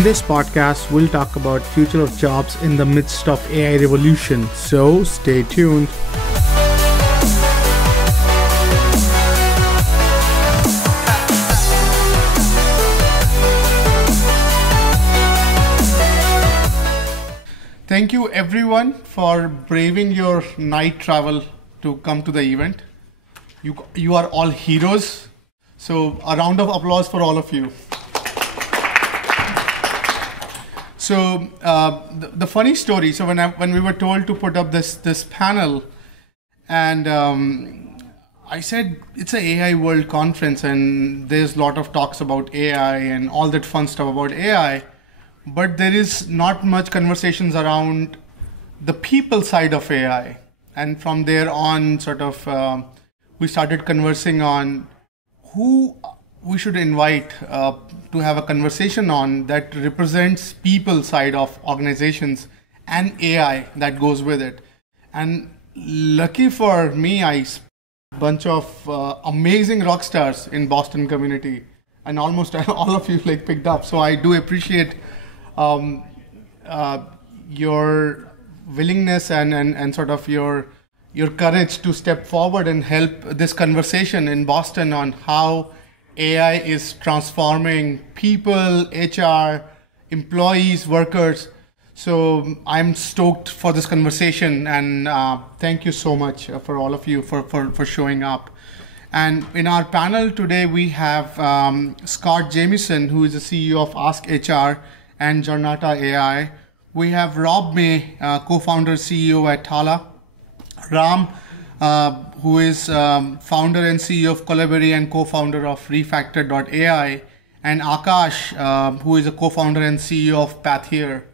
In this podcast, we'll talk about future of jobs in the midst of AI revolution. So stay tuned. Thank you everyone for braving your night travel to come to the event. You are all heroes. So a round of applause for all of you. So the funny story. So when we were told to put up this panel, and I said it's an AI World Conference, and there's a lot of talks about AI and all that fun stuff about AI, but there is not much conversations around the people side of AI. And from there on, sort of, we started conversing on who we should invite to have a conversation on that represents people side of organizations and AI that goes with it. And lucky for me, I bunch of amazing rock stars in Boston community, and almost all of you like picked up. So I do appreciate your willingness and sort of your courage to step forward and help this conversation in Boston on how AI is transforming people, HR, employees, workers. So I'm stoked for this conversation, and thank you so much for all of you for showing up. And in our panel today, we have Scott Jamieson, who is the CEO of Ask HR and Jornata AI. We have Rob May, co-founder, CEO at Thala. Ram, who is founder and CEO of Collaborate and co-founder of Refactor.ai, and Akash, who is a co-founder and CEO of Pathier.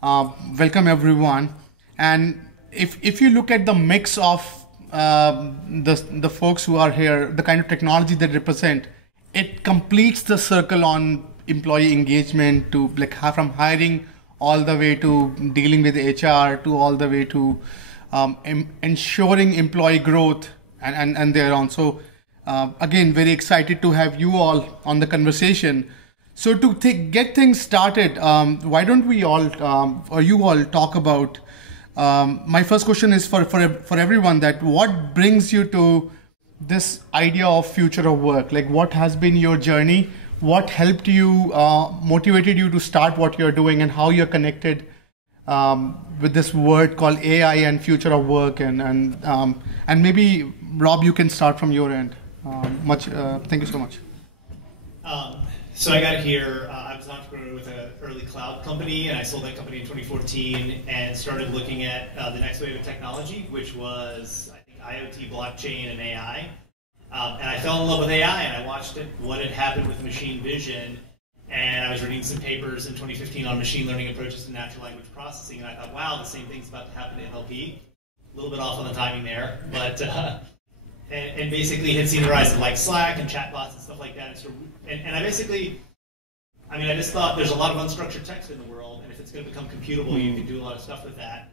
Welcome everyone. And if you look at the mix of the folks who are here, the kind of technology they represent, it completes the circle on employee engagement, to like from hiring all the way to dealing with HR, to all the way to ensuring employee growth and thereon. So again, very excited to have you all on the conversation. So to get things started, why don't we all, or you all, talk about, my first question is for everyone, that what brings you to this idea of future of work? Like, what has been your journey? What helped you, motivated you to start what you're doing, and how you're connected with this word called AI and future of work? And maybe Rob, you can start from your end. Thank you so much. So I got here, I was an entrepreneur with an early cloud company, and I sold that company in 2014 and started looking at the next wave of technology, which was, I think, IoT, blockchain, and AI. And I fell in love with AI, and I watched what had happened with machine vision. And I was reading some papers in 2015 on machine learning approaches to natural language processing, and I thought, wow, the same thing's about to happen to NLP. A little bit off on the timing there, but and basically had seen the rise of like Slack and chatbots and stuff like that. And I basically, I just thought there's a lot of unstructured text in the world, and if it's going to become computable, you can do a lot of stuff with that.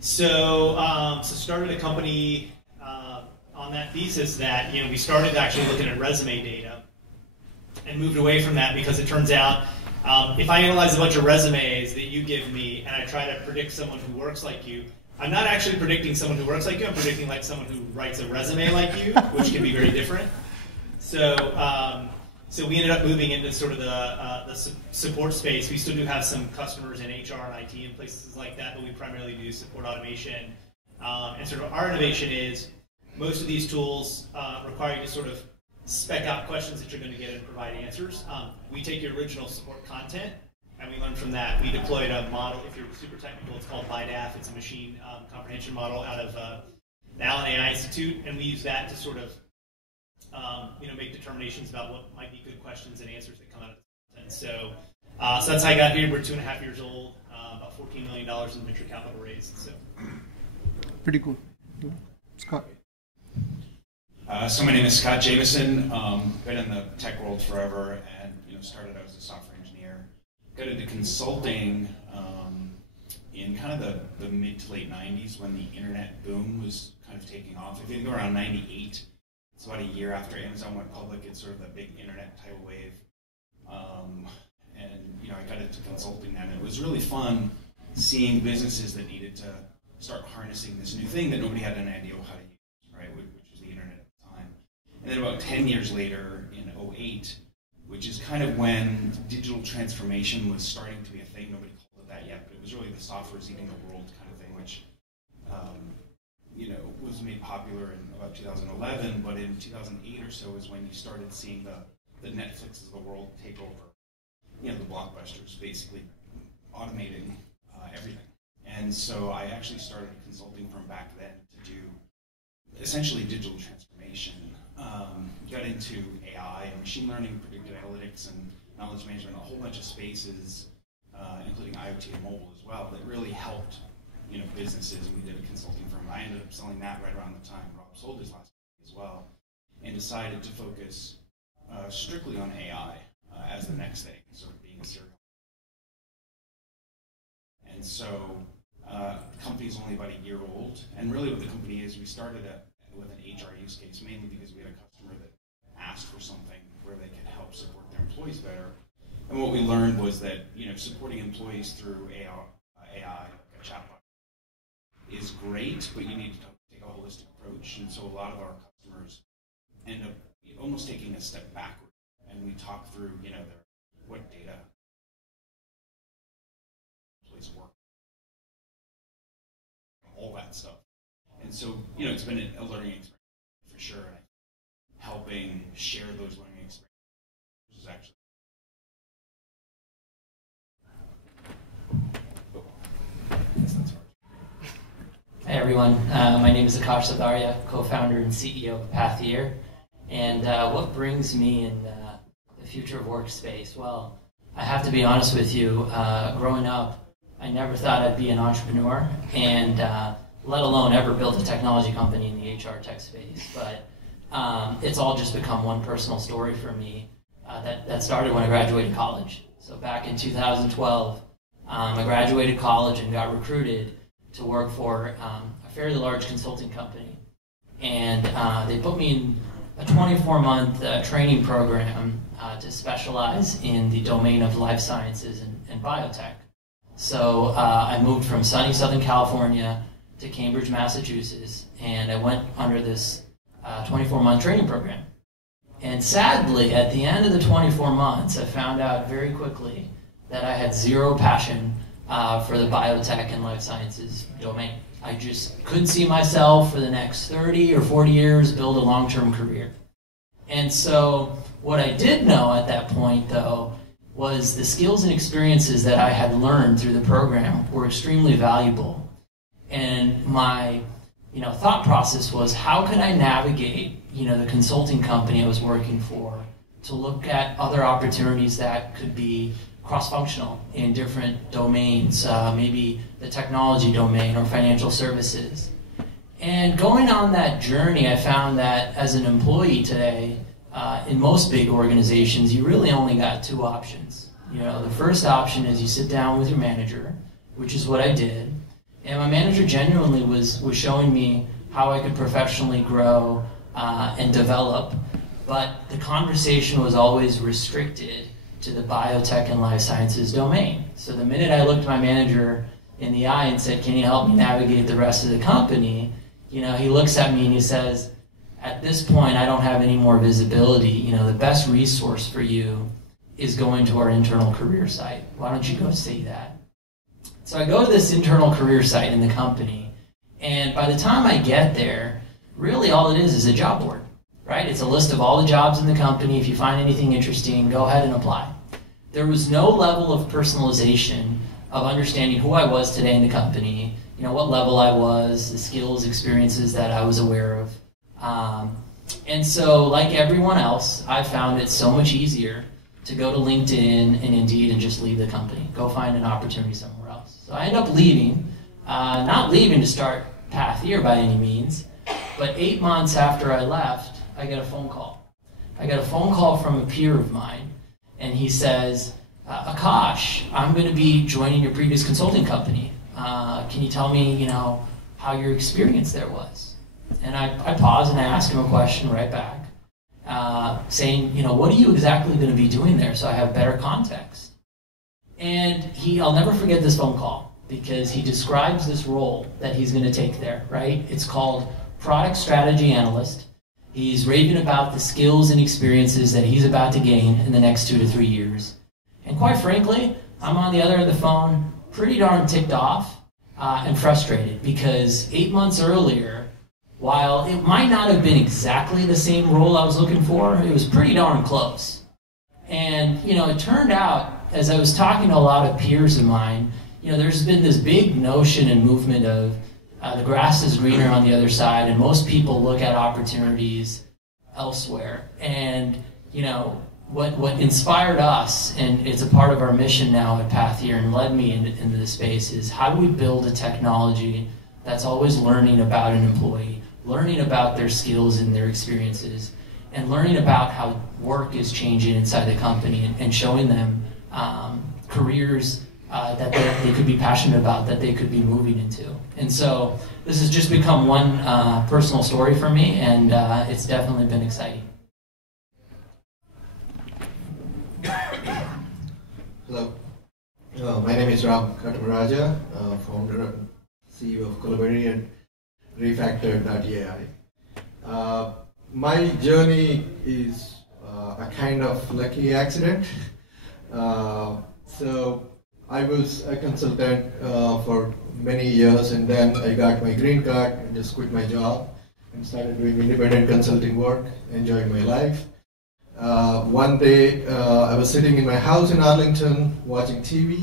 So started a company on that thesis that, we started actually looking at resume data, and moved away from that because it turns out if I analyze a bunch of resumes that you give me and I try to predict someone who works like you, I'm not actually predicting someone who works like you, I'm predicting like someone who writes a resume like you, which can be very different. So we ended up moving into sort of the support space. We still do have some customers in HR and IT and places like that, but we primarily do support automation. And sort of our innovation is most of these tools require you to sort of spec out questions that you're going to get and provide answers. We take your original support content and we learn from that. We deployed a model, if you're super technical, it's called BiDAF. It's a machine comprehension model out of the Allen AI Institute, and we use that to sort of make determinations about what might be good questions and answers that come out of the content. So that's how I got here. We're 2.5 years old, about $14 million in venture capital raised. So pretty cool. Scott. So my name is Scott Jamieson. Been in the tech world forever, and started out as a software engineer. Got into consulting in kind of the mid to late 90s when the internet boom was kind of taking off. I think around 98. It's about a year after Amazon went public. It's sort of the big internet tidal wave. And I got into consulting then. It was really fun seeing businesses that needed to start harnessing this new thing that nobody had an idea how to use, right? Which was the internet at the time. And then about 10 years later, in '08, which is kind of when digital transformation was starting to be a thing. Nobody called it that yet, but it was really the software's eating the world kind of thing, which was made popular in about 2011. But in 2008 or so is when you started seeing the Netflixes of the world take over. The blockbusters, basically automating everything. And so I actually started a consulting firm back then to do essentially digital transformation. Got into AI and machine learning, predictive analytics, and knowledge management, a whole bunch of spaces, including IoT and mobile as well, that really helped businesses. We did a consulting firm. I ended up selling that right around the time Rob sold his last company as well, and decided to focus strictly on AI as the next thing, sort of being a serial. And so the company is only about a year old, and really what the company is, we started with an HR use case, mainly because we had a customer that asked for something where they could help support their employees better. And what we learned was that supporting employees through AI, like a chatbot, is great, but you need to take a holistic approach. And so a lot of our customers end up almost taking a step backward, and we talk through what data employees work, all that stuff. And so it's been a learning experience for sure. And helping share those learning experiences is actually. Hi everyone, my name is Akash Sadaria, co-founder and CEO of Pathier. And what brings me in the future of workspace? Well, I have to be honest with you, growing up, I never thought I'd be an entrepreneur, and let alone ever build a technology company in the HR tech space. But it's all just become one personal story for me that started when I graduated college. So back in 2012, I graduated college and got recruited to work for a fairly large consulting company. And they put me in a 24-month training program to specialize in the domain of life sciences and biotech. So I moved from sunny Southern California to Cambridge, Massachusetts, and I went under this 24-month training program. And sadly, at the end of the 24 months, I found out very quickly that I had zero passion for the biotech and life sciences domain. I just couldn't see myself for the next 30 or 40 years build a long-term career. And so what I did know at that point, though, was the skills and experiences that I had learned through the program were extremely valuable. And my thought process was, how could I navigate the consulting company I was working for to look at other opportunities that could be cross-functional in different domains, maybe the technology domain or financial services. And going on that journey, I found that as an employee today, in most big organizations, you really only got two options. The first option is you sit down with your manager, which is what I did, and my manager genuinely was showing me how I could professionally grow and develop, but the conversation was always restricted to the biotech and life sciences domain. So the minute I looked my manager in the eye and said, "Can you help me navigate the rest of the company?" He looks at me and he says, "At this point, I don't have any more visibility. The best resource for you is going to our internal career site. Why don't you go see that?" So I go to this internal career site in the company, and by the time I get there, really all it is a job board, right? It's a list of all the jobs in the company. If you find anything interesting, go ahead and apply. There was no level of personalization of understanding who I was today in the company, what level I was, the skills, experiences that I was aware of. And so, like everyone else, I found it so much easier to go to LinkedIn and Indeed and just leave the company, go find an opportunity somewhere else. So I end up leaving, not leaving to start Pathier by any means, but 8 months after I left, I get a phone call. I got a phone call from a peer of mine, and he says, "Akash, I'm going to be joining your previous consulting company. Can you tell me, how your experience there was?" And I pause and I ask him a question right back, saying, what are you exactly going to be doing there, so I have better context? And I'll never forget this phone call because he describes this role that he's going to take there, right? It's called Product Strategy Analyst. He's raving about the skills and experiences that he's about to gain in the next 2 to 3 years. And quite frankly, I'm on the other end of the phone pretty darn ticked off and frustrated because 8 months earlier, while it might not have been exactly the same role I was looking for, it was pretty darn close. And, it turned out, as I was talking to a lot of peers of mine, there's been this big notion and movement of the grass is greener on the other side, and most people look at opportunities elsewhere. And, what inspired us, and it's a part of our mission now at Path here and led me into this space, is how do we build a technology that's always learning about an employee, learning about their skills and their experiences, and learning about how work is changing inside the company and showing them careers that they could be passionate about, that they could be moving into. And so this has just become one personal story for me, and it's definitely been exciting. Hello, my name is Ram Katamaraja, founder and CEO of Collaborate and Refactored.ai. My journey is a kind of lucky accident. So I was a consultant for many years, and then I got my green card and just quit my job and started doing independent consulting work, enjoying my life. One day I was sitting in my house in Arlington watching TV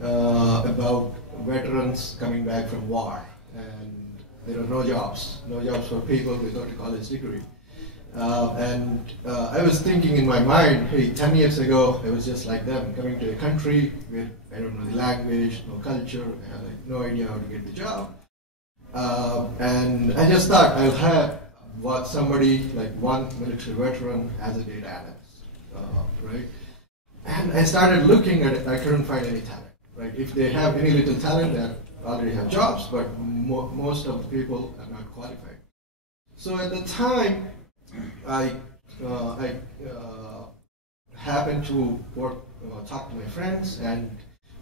about veterans coming back from war, and there are no jobs for people without a college degree. And I was thinking in my mind, hey, 10 years ago, I was just like them, coming to a country with, I don't know the language, no culture, I had no idea how to get the job. And I just thought I'll have somebody like one military veteran as a data analyst, right? And I started looking at it, I couldn't find any talent, right? If they have any little talent, they already have jobs, but most of the people are not qualified. So at the time, I happened to talk to my friends, and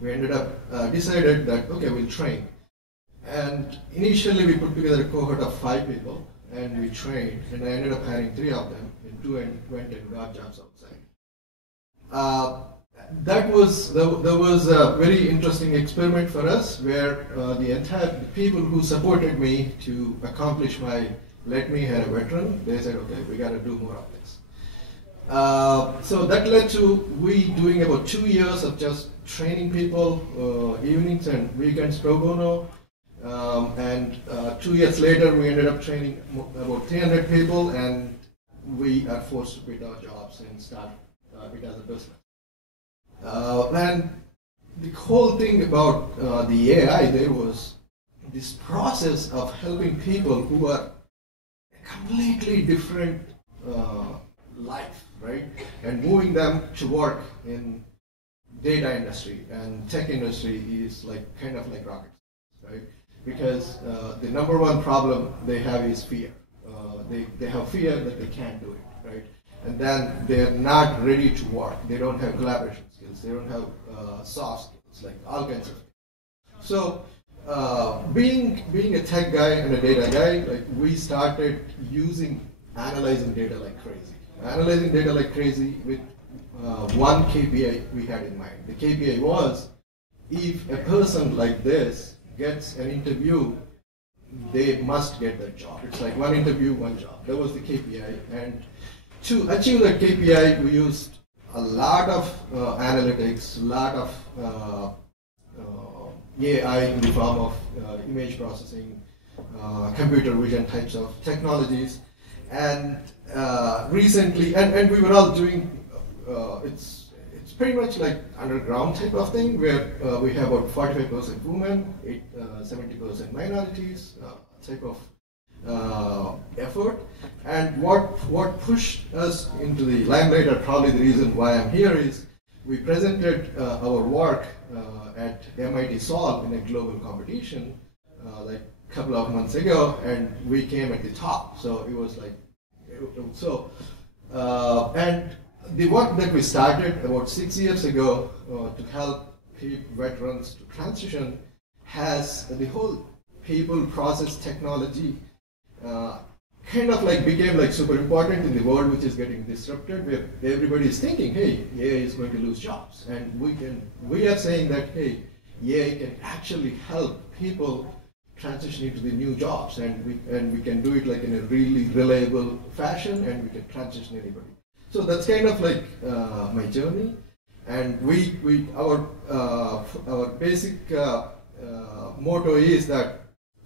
we ended up decided that, okay, we'll train. And initially we put together a cohort of 5 people, and we trained, and I ended up hiring 3 of them, and 2 went and got jobs outside. There was a very interesting experiment for us, where the people who supported me to accomplish my Let Me Hire a Veteran, they said, okay, we got to do more of this. So that led to we doing about 2 years of just training people, evenings and weekends pro bono. And 2 years later, we ended up training about 300 people, and we are forced to quit our jobs and start it as a business. And the whole thing about the AI, there was this process of helping people who are completely different life, right? And moving them to work in data industry and tech industry is like kind of like rocket science, right? Because the number one problem they have is fear. They have fear that they can't do it, right? And then they're not ready to work. They don't have collaboration skills. They don't have soft skills, like all kinds of things. So being a tech guy and a data guy, like we started analyzing data like crazy. Analyzing data like crazy with one KPI we had in mind. The KPI was, if a person like this gets an interview, they must get that job. It's like one interview, one job. That was the KPI. And to achieve that KPI, we used a lot of analytics, a lot of AI in the form of image processing, computer vision types of technologies. And recently, and we were all doing, it's pretty much like underground type of thing, where we have about 45% women, 70% minorities type of effort. And what pushed us into the limelight, or probably the reason why I'm here, is we presented our work at MIT Solve in a global competition like a couple of months ago, and we came at the top. So it was like, and the work that we started about 6 years ago to help veterans to transition has the whole people, process, technology kind of like became like super important in the world which is getting disrupted, where everybody is thinking, hey, AI is going to lose jobs, and we are saying that, hey, AI can actually help people transition into the new jobs, and we can do it like in a really reliable fashion, and we can transition anybody. So that's kind of like my journey, and our basic motto is that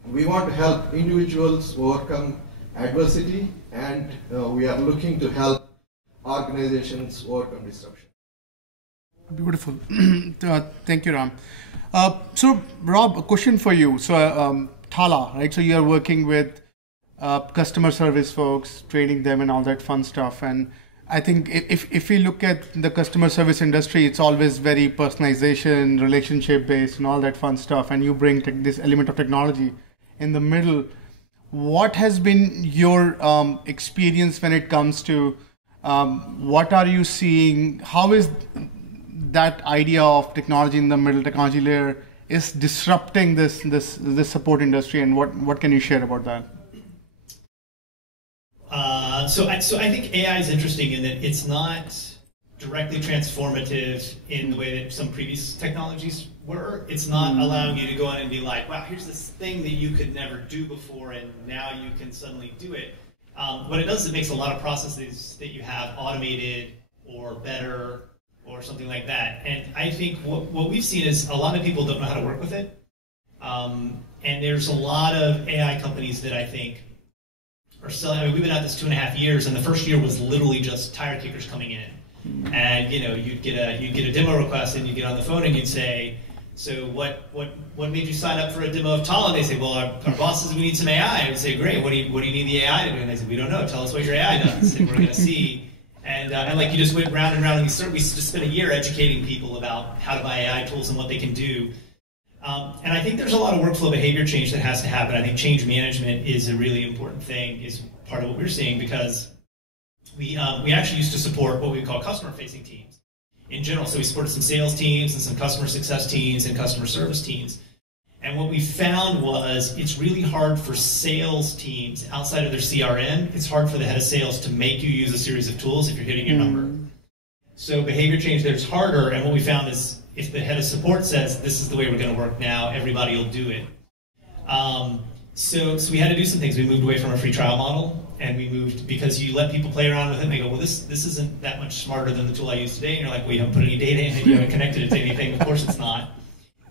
we want to help individuals overcome adversity, and we are looking to help organizations overcome disruption. Beautiful. Thank you, Ram. So, Rob, a question for you. So, Thala, right? So you are working with customer service folks, training them and all that fun stuff. And I think if we look at the customer service industry, it's always very personalization, relationship based and all that fun stuff. And you bring this element of technology in the middle. What has been your experience when it comes to what are you seeing? How is that idea of technology in the middle, technology layer, is disrupting this support industry, and what can you share about that? So I think AI is interesting in that it's not directly transformative in the way that some previous technologies were. It's not allowing you to go in and be like, wow, here's this thing that you could never do before, and now you can suddenly do it. What it does is it makes a lot of processes that you have automated or better or something like that. And I think what we've seen is a lot of people don't know how to work with it. And there's a lot of AI companies that I think are still, I mean, we've been at this 2.5 years, and the first year was literally just tire kickers coming in. And you'd get a demo request, and you'd get on the phone and you'd say, so what made you sign up for a demo of Tala? And they say, well, our boss says we need some AI. And we say, great, what do you need the AI to do? And they say, we don't know, tell us what your AI does, and we're gonna see. And like you just went round and round, and we just spent a year educating people about how to buy AI tools and what they can do. And I think there's a lot of workflow behavior change that has to happen. I think change management is a really important thing, is part of what we're seeing, because we actually used to support what we would call customer-facing teams in general. So we supported some sales teams and some customer success teams and customer service teams. And what we found was it's really hard for sales teams outside of their CRM. It's hard for the head of sales to make you use a series of tools if you're hitting your number. So behavior change there is harder. And what we found is if the head of support says, this is the way we're going to work now, everybody will do it. So we had to do some things. We moved away from a free trial model, and we moved, because you let people play around with it, and they go, well, this isn't that much smarter than the tool I use today. And you're like, well, you haven't put any data in it, you haven't connected it to anything. Of course it's not.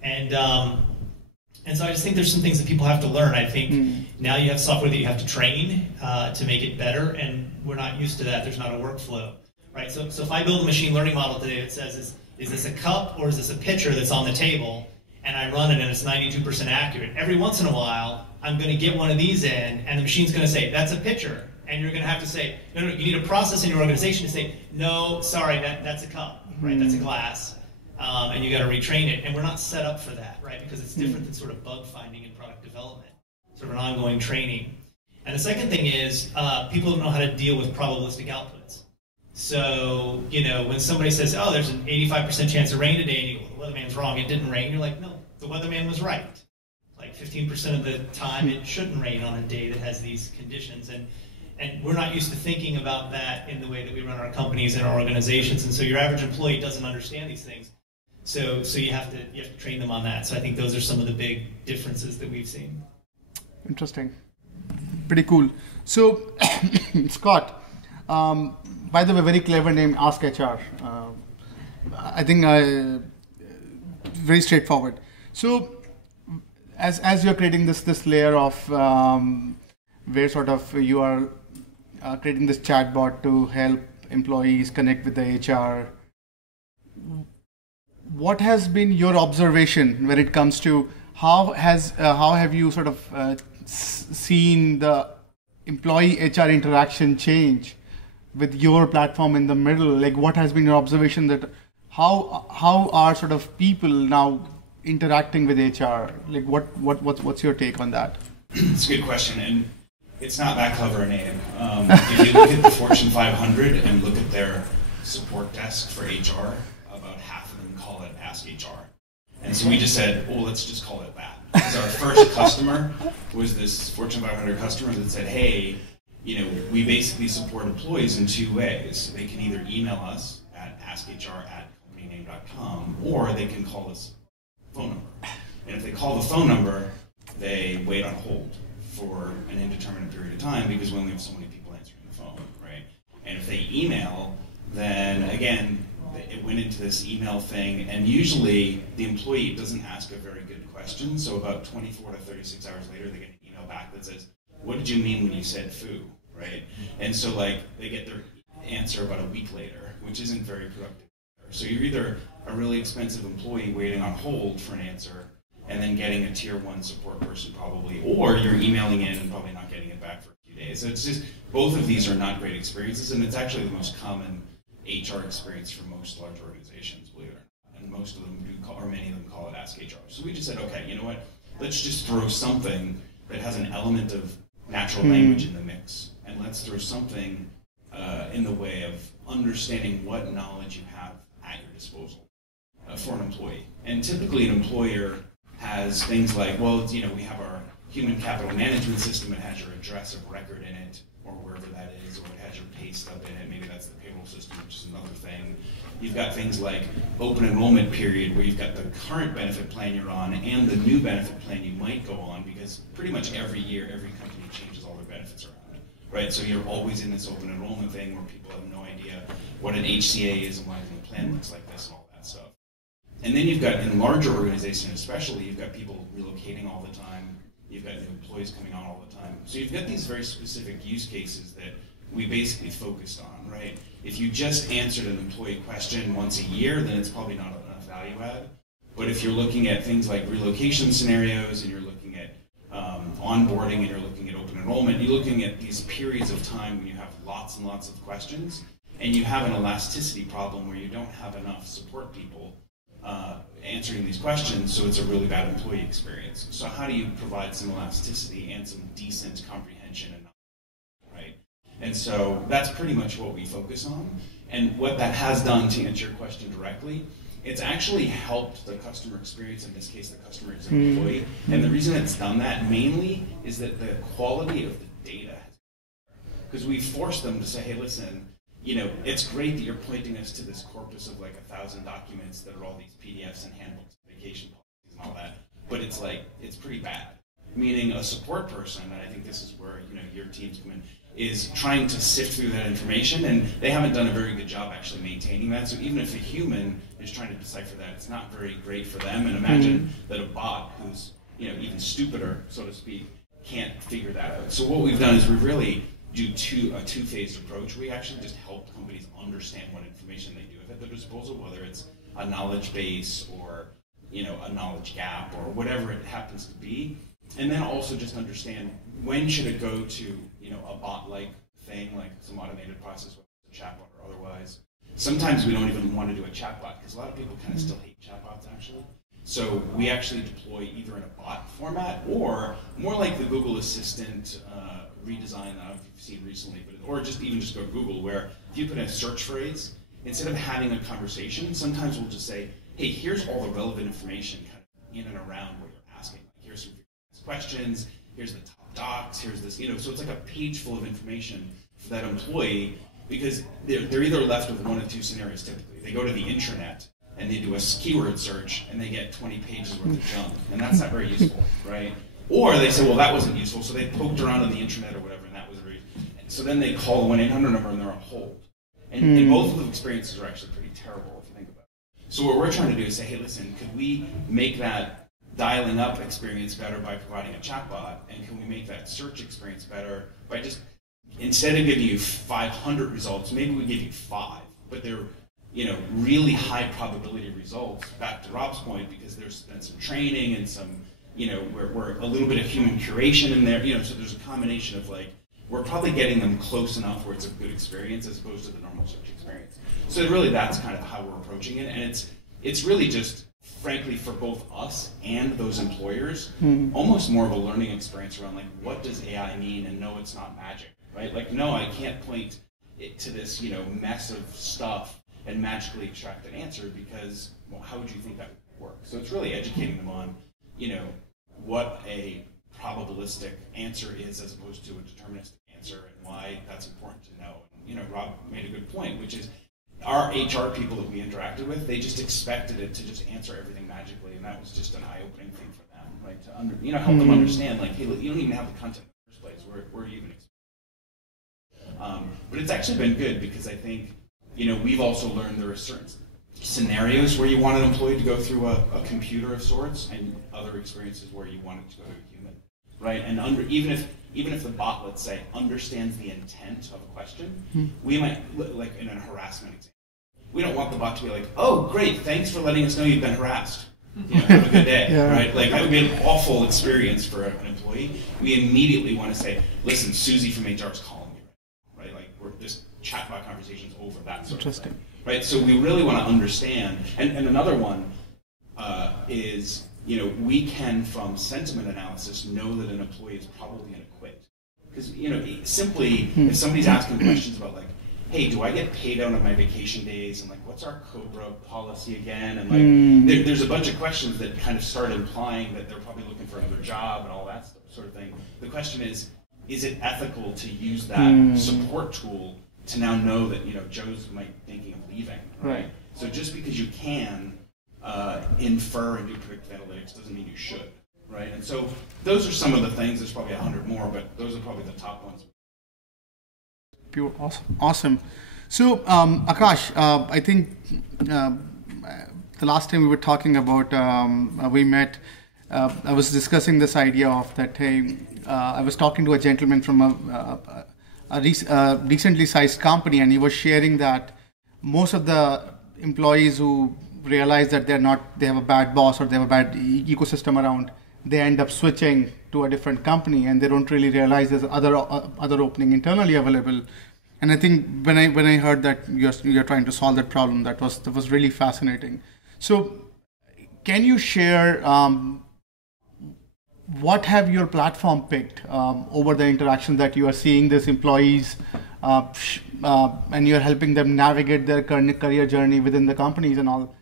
And so I just think there's some things that people have to learn. I think now you have software that you have to train to make it better, and we're not used to that. There's not a workflow, right? So if I build a machine learning model today that says, is this a cup or is this a pitcher that's on the table, and I run it and it's 92% accurate, every once in a while I'm going to get one of these in, and the machine's going to say, that's a pitcher. And you're going to have to say, no, you need a process in your organization to say, no, sorry, that's a cup, right? That's a glass. And you got to retrain it. And we're not set up for that, right? Because it's different than sort of bug finding and product development, sort of an ongoing training. And the second thing is people don't know how to deal with probabilistic outputs. So, when somebody says, oh, there's an 85% chance of rain today, and you go, the weatherman's wrong, it didn't rain. You're like, no, the weatherman was right. Like 15% of the time it shouldn't rain on a day that has these conditions. And we're not used to thinking about that in the way that we run our companies and our organizations. And so your average employee doesn't understand these things. So you have to train them on that. So I think those are some of the big differences that we've seen. Interesting. Pretty cool. So, Scott, by the way, very clever name, Ask HR. I think very straightforward. So, as you're creating this layer of where sort of you are creating this chatbot to help employees connect with the HR, what has been your observation when it comes to how have you sort of seen the employee HR interaction change with your platform in the middle? Like, what has been your observation that how are sort of people now interacting with HR? Like, what's your take on that? It's a good question, and it's not that clever a name. If you look at the Fortune 500 and look at their support desk for HR, about half of them call it Ask HR. And so we just said, oh, let's just call it that. Because our first customer was this Fortune 500 customer that said, hey, we basically support employees in two ways. They can either email us at askhr@companyname.com, or they can call us phone number. And if they call the phone number, they wait on hold for an indeterminate period of time because we only have so many people answering the phone, right? And if they email, then again, it went into this email thing, and usually the employee doesn't ask a very good question, so about 24 to 36 hours later, they get an email back that says, what did you mean when you said foo, right? And so they get their answer about a week later, which isn't very productive. So you're either a really expensive employee waiting on hold for an answer, and then getting a tier 1 support person probably, or you're emailing in and probably not getting it back for a few days. So it's just, both of these are not great experiences, and it's actually the most common HR experience for most large organizations, believe it or not. And most of them do call, or many of them call it Ask HR. So we just said, okay, you know what? Let's just throw something that has an element of natural language in the mix, and let's throw something in the way of understanding what knowledge you have at your disposal for an employee. And typically an employer has things like, well, we have our human capital management system. It has your address of record in it, or wherever that is, or it has your pay stub in it. Maybe that's the payroll system, which is another thing. You've got things like open enrollment period, where you've got the current benefit plan you're on and the new benefit plan you might go on, because pretty much every year, every company changes all their benefits around, right? So you're always in this open enrollment thing where people have no idea what an HCA is and why the plan looks like this and all that stuff. And then you've got, in larger organizations especially, you've got people relocating all the time. You've got new employees coming on all the time. So you've got these very specific use cases that we basically focused on, right? If you just answered an employee question once a year, then it's probably not enough value add. But if you're looking at things like relocation scenarios, and you're looking at onboarding, and you're looking at open enrollment, you're looking at these periods of time when you have lots and lots of questions, and you have an elasticity problem where you don't have enough support people answering these questions, so it's a really bad employee experience. So how do you provide some elasticity and some decent comprehension and knowledge, right? And so that's pretty much what we focus on. And what that has done, to answer your question directly, it's actually helped the customer experience, in this case the customer is an employee. And the reason it's done that mainly is that the quality of the data has, because we forced them to say, hey, listen, it's great that you're pointing us to this corpus of like 1,000 documents that are all these PDFs and handbooks, vacation policies and all that, but it's pretty bad. Meaning a support person, and I think this is where your teams come in, is trying to sift through that information, and they haven't done a very good job actually maintaining that. So even if a human is trying to decipher that, it's not very great for them. And imagine that a bot who's even stupider, so to speak, can't figure that out. So what we've done is we've really do a two-phased approach. We actually just help companies understand what information they do have at their disposal, whether it's a knowledge base or a knowledge gap or whatever it happens to be, and then also just understand when should it go to a bot-like thing, like some automated process, whether it's a chatbot or otherwise. Sometimes we don't even want to do a chatbot because a lot of people kind of still hate chatbots actually. So we actually deploy either in a bot format or more like the Google Assistant redesign that I've seen recently, or just go Google, where if you put in a search phrase, instead of having a conversation, sometimes we'll just say, hey, here's all the relevant information kind of in and around what you're asking. Like, here's some questions, here's the top docs, here's this, so it's like a page full of information for that employee, because they're either left with one of two scenarios typically. They go to the intranet and they do a keyword search and they get 20 pages worth of junk, and that's not very useful, right? Or they say, well, that wasn't useful, so they poked around on the internet or whatever, and that was very. So then they call the 1-800 number and they're on hold. And both of the experiences are actually pretty terrible if you think about it. So what we're trying to do is say, hey, listen, could we make that dialing up experience better by providing a chatbot, and can we make that search experience better by just, instead of giving you 500 results, maybe we give you 5, but they're really high probability results, back to Rob's point, because there's been some training and some we're a little bit of human curation in there, so there's a combination of we're probably getting them close enough where it's a good experience as opposed to the normal search experience. So really that's kind of how we're approaching it, and it's really just, frankly, for both us and those employers, almost more of a learning experience around what does AI mean, and no, it's not magic, right? No, I can't point it to this, you know, mess of stuff and magically extract an answer, because, well, how would you think that would work? So it's really educating them on, you know, what a probabilistic answer is as opposed to a deterministic answer, and why that's important to know. And, you know, Rob made a good point, which is our HR people that we interacted with, they just expected it to just answer everything magically, and that was just an eye-opening thing for them, right? To help them understand, like, hey, look, you don't even have the content in the first place. Where are you even? But it's actually been good, because I think, you know, we've also learned there are certain scenarios where you want an employee to go through a computer of sorts, and other experiences where you want it to go to a human, right? And even if the bot, let's say, understands the intent of a question, we might, like in a harassment example, we don't want the bot to be like, oh, great, thanks for letting us know you've been harassed. You know, have a good day, right? Like, that would be an awful experience for an employee. We immediately want to say, listen, Susie from HR is calling you, right? Like, this chatbot conversation's over, that sort of thing. Right, so we really want to understand, and another one is, you know, we can, from sentiment analysis, know that an employee is probably going to quit. Because, you know, simply, if somebody's asking questions about, like, hey, do I get paid out on my vacation days, and, like, what's our COBRA policy again, and, like, there's a bunch of questions that kind of start implying that they're probably looking for another job and all that sort of thing. The question is it ethical to use that support tool to now know that, you know, Joe's might thinking of leaving, right? So just because you can infer and do predictive analytics doesn't mean you should, right? And so those are some of the things. There's probably 100 more, but those are probably the top ones. Pure, awesome. So Akash, I think the last time we were talking about, we met, I was discussing this idea of that, hey, I was talking to a gentleman from a recently sized company, and he was sharing that most of the employees who realize that they have a bad boss or they have a bad ecosystem around, they end up switching to a different company, and they don't really realize there's other opening internally available. And I think when I heard that you're trying to solve that problem, that was really fascinating. So can you share what have your platform picked over the interaction that you are seeing these employees and you're helping them navigate their current career journey within the companies and all?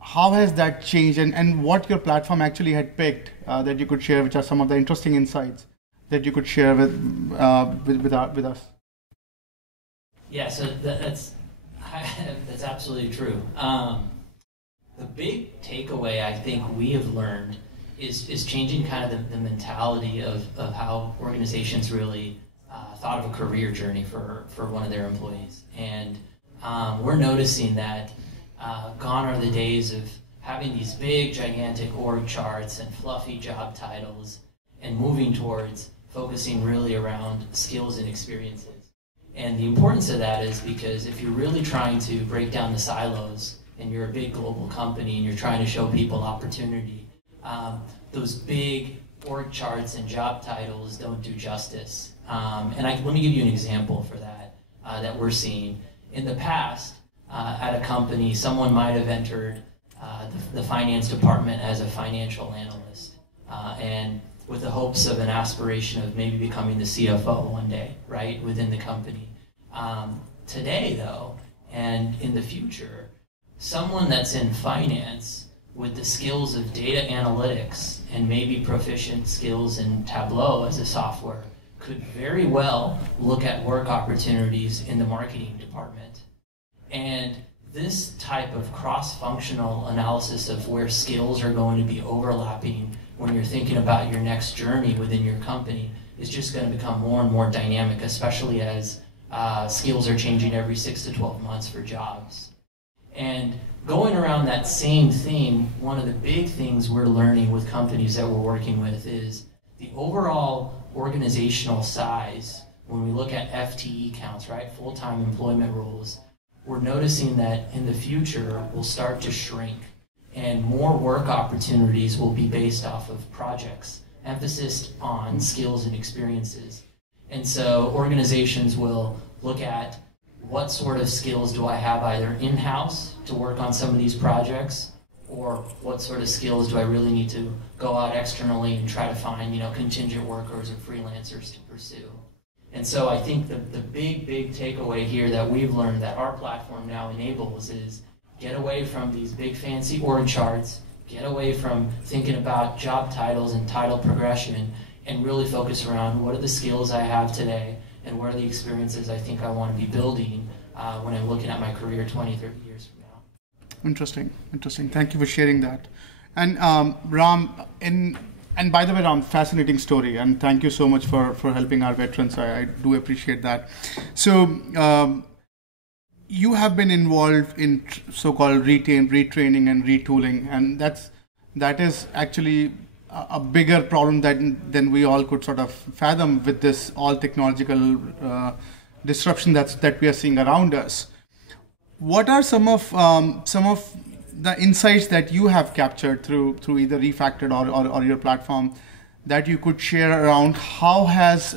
How has that changed, and what your platform actually had picked that you could share, which are some of the interesting insights that you could share with us? Yeah, so that's absolutely true. The big takeaway I think we have learned is changing kind of the mentality of how organizations really thought of a career journey for one of their employees. And we're noticing that gone are the days of having these big, gigantic org charts and fluffy job titles, and moving towards focusing really around skills and experiences. And the importance of that is because if you're really trying to break down the silos, and you're a big global company and you're trying to show people opportunity, those big org charts and job titles don't do justice. Let me give you an example for that that we're seeing. In the past, at a company, someone might have entered the finance department as a financial analyst, and with the hopes of an aspiration of maybe becoming the CFO one day, right, within the company. Today, though, and in the future, someone that's in finance with the skills of data analytics and maybe proficient skills in Tableau as a software could very well look at work opportunities in the marketing department. And this type of cross-functional analysis of where skills are going to be overlapping when you're thinking about your next journey within your company is just going to become more and more dynamic, especially as skills are changing every 6 to 12 months for jobs. And going around that same theme, one of the big things we're learning with companies that we're working with is the overall organizational size. When we look at FTE counts, right, full-time employment roles, we're noticing that in the future will start to shrink, and more work opportunities will be based off of projects, emphasis on skills and experiences. And so organizations will look at what sort of skills do I have either in-house to work on some of these projects, or what sort of skills do I really need to go out externally and try to find, contingent workers or freelancers to pursue. And so I think the big takeaway here that we've learned that our platform now enables is get away from these big fancy org charts, get away from thinking about job titles and title progression, and really focus around what are the skills I have today and what are the experiences I think I want to be building when I'm looking at my career 20, 30 years from now. Interesting. Thank you for sharing that. And Ram, and by the way, Ram, fascinating story, and thank you so much for helping our veterans. I do appreciate that. So you have been involved in so-called retraining and retooling, and that is actually a bigger problem than we all could sort of fathom with this all technological disruption that we are seeing around us. What are some of the insights that you have captured through either Refactored or your platform that you could share around how has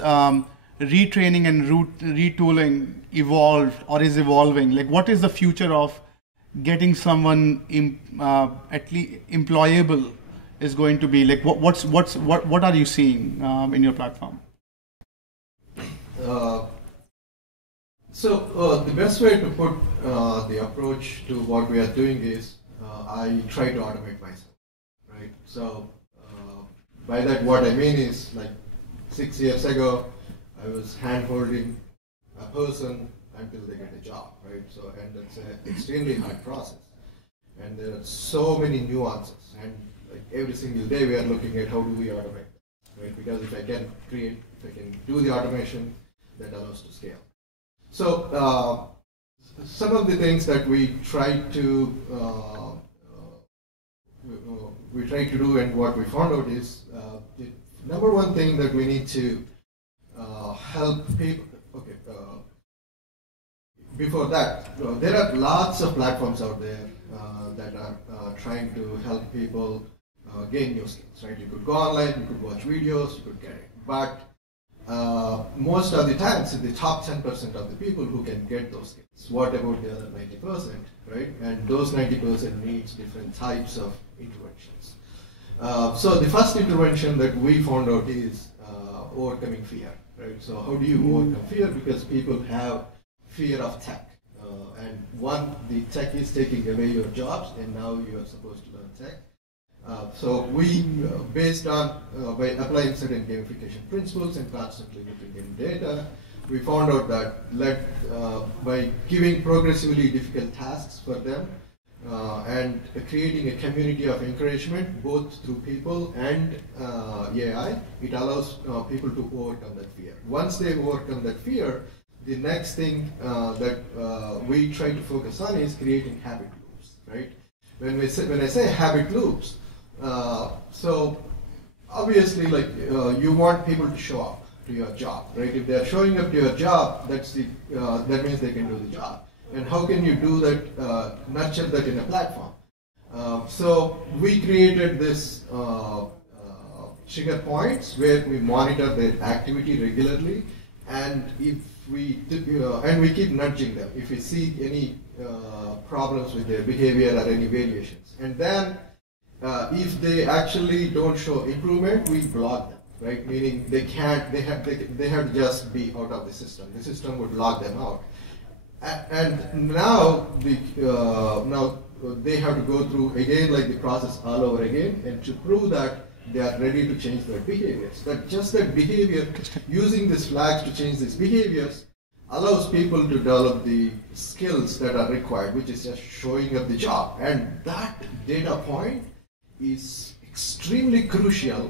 retraining and retooling evolved or is evolving? Like, what is the future of getting someone at least employable is going to be? Like, what are you seeing in your platform? So the best way to put the approach to what we are doing is I try to automate myself, right? So by that, what I mean is, like 6 years ago, I was hand-holding a person until they get a job, right? So, and it's an extremely hard process, and there are so many nuances, and like every single day we are looking at how do we automate, right? Because if I can do the automation, that allows to scale. So some of the things that we try to do, and what we found out is the number one thing that we need to help people. Okay. Before that, there are lots of platforms out there that are trying to help people gain new skills. Right? You could go online, you could watch videos, you could get it, but most of the times, it's the top 10% of the people who can get those skills. What about the other 90%, right? And those 90% needs different types of interventions. So the first intervention that we found out is overcoming fear, right? So how do you overcome fear? Because people have fear of tech. And one, the tech is taking away your jobs, and now you are supposed to learn tech. So we, based on, by applying certain gamification principles and constantly looking in data, we found out that by giving progressively difficult tasks for them and creating a community of encouragement, both through people and AI, it allows people to overcome that fear. Once they overcome that fear, the next thing that we try to focus on is creating habit loops, right? When I say habit loops, so obviously, like you want people to show up to your job, right? If they are showing up to your job, that means they can do the job. And how can you do that? Nurture that in a platform. So we created this trigger points where we monitor their activity regularly, and if we and we keep nudging them if we see any problems with their behavior or any variations, and then. If they actually don't show improvement, we block them, right? Meaning they can't, they have to just be out of the system. The system would lock them out. And now they have to go through again, like the process all over again, and to prove that they are ready to change their behaviors. That behavior, using these flags to change these behaviors, allows people to develop the skills that are required, which is just showing up the job. And that data point is extremely crucial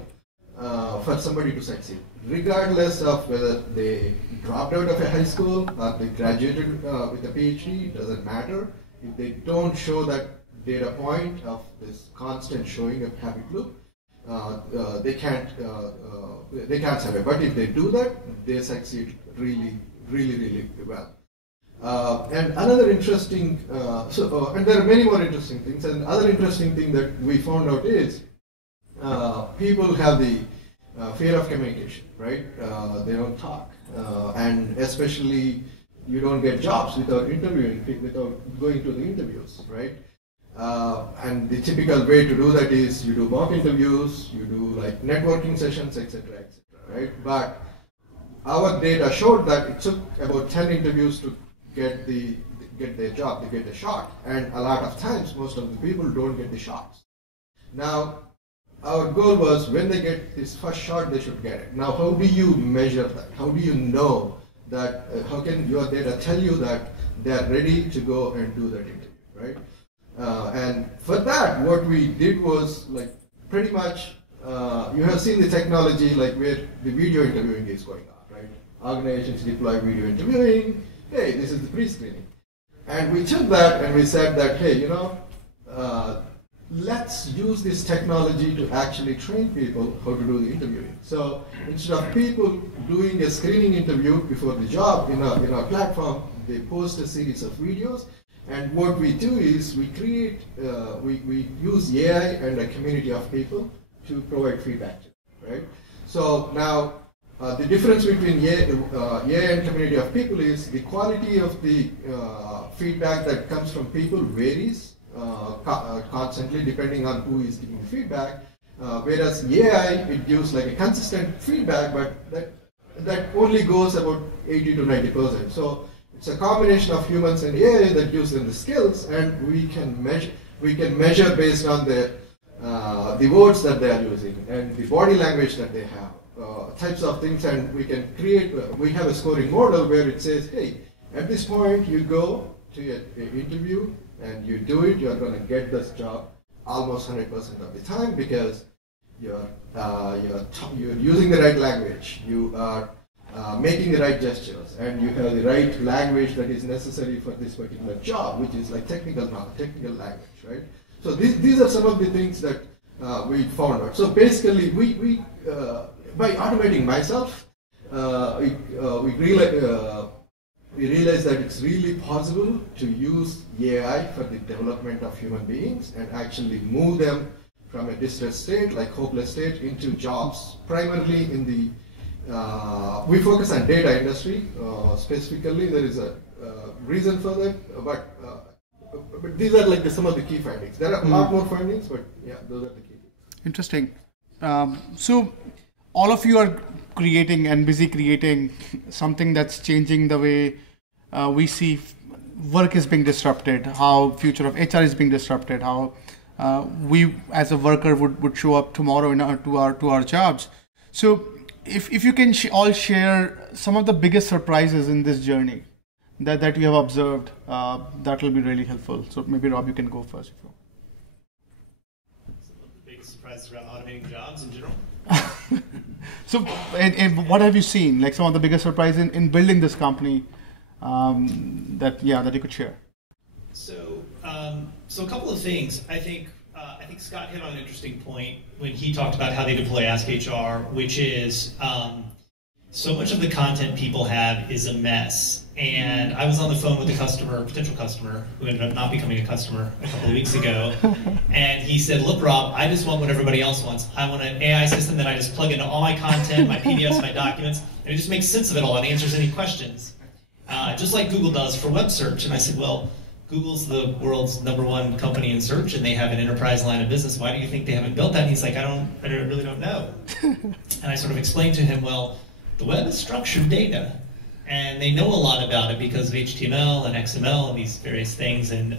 for somebody to succeed, regardless of whether they dropped out of a high school or they graduated with a PhD. It doesn't matter. If they don't show that data point of this constant showing up habit loop, they can't survive. But if they do that, they succeed really well. And another interesting, and there are many more interesting things. And another interesting thing that we found out is people have the fear of communication, right? They don't talk, and especially you don't get jobs without interviewing, without going to the interviews, right? And the typical way to do that is you do mock interviews, you do like networking sessions, etc., right? But our data showed that it took about 10 interviews to get their job, to get the shot. And a lot of times, most of the people don't get the shots. Now, our goal was when they get this first shot, they should get it. Now, how do you measure that? How do you know that, how can your data tell you that they are ready to go and do that interview, right? And for that, what we did was like pretty much, you have seen the technology like where the video interviewing is going on, right? Organizations deploy video interviewing. Hey, this is the pre-screening. And we took that and we said that, hey, you know, let's use this technology to actually train people how to do the interviewing. So instead of people doing a screening interview before the job in our platform, they post a series of videos. And what we do is we create, we use AI and a community of people to provide feedback, right? So now the difference between AI and community of people is the quality of the feedback that comes from people varies constantly depending on who is giving the feedback. Whereas AI, it gives like a consistent feedback, but that only goes about 80 to 90%. So it's a combination of humans and AI that gives them the skills, and we can measure based on the words that they are using and the body language that they have, types of things, and we can create. We have a scoring model where it says, hey, at this point you go to an interview and you do it, you're going to get this job almost 100% of the time because you're using the right language, you are making the right gestures, and you have the right language that is necessary for this particular job, which is like technical language, right? So these are some of the things that we found out. So basically, we by automating myself, we realized that it's really possible to use AI for the development of human beings and actually move them from a distressed state, like hopeless state, into jobs, primarily in the, we focus on data industry specifically. There is a reason for that, but these are like some of the key findings. There are a lot more findings, but yeah, those are the key things. Interesting. So all of you are creating and busy creating something that's changing the way we see work is being disrupted, how future of HR is being disrupted, how we as a worker would show up tomorrow to our jobs. So if you can all share some of the biggest surprises in this journey that you have observed, that will be really helpful. So maybe Rob, you can go first. Some of the biggest surprises around automating jobs in general? So what have you seen, like some of the biggest surprises in building this company that you could share? So a couple of things. I think Scott hit on an interesting point when he talked about how they deploy Ask HR, which is so much of the content people have is a mess. And I was on the phone with a potential customer, who ended up not becoming a customer a couple of weeks ago. And he said, look, Rob, I just want what everybody else wants. I want an AI system that I just plug into all my content, my PDFs, my documents, and it just makes sense of it all and answers any questions. Just like Google does for web search. And I said, well, Google's the world's #1 company in search, and they have an enterprise line of business. Why do you think they haven't built that? And he's like, I really don't know. And I sort of explained to him, well, the web is structured data, and they know a lot about it because of HTML and XML and these various things, and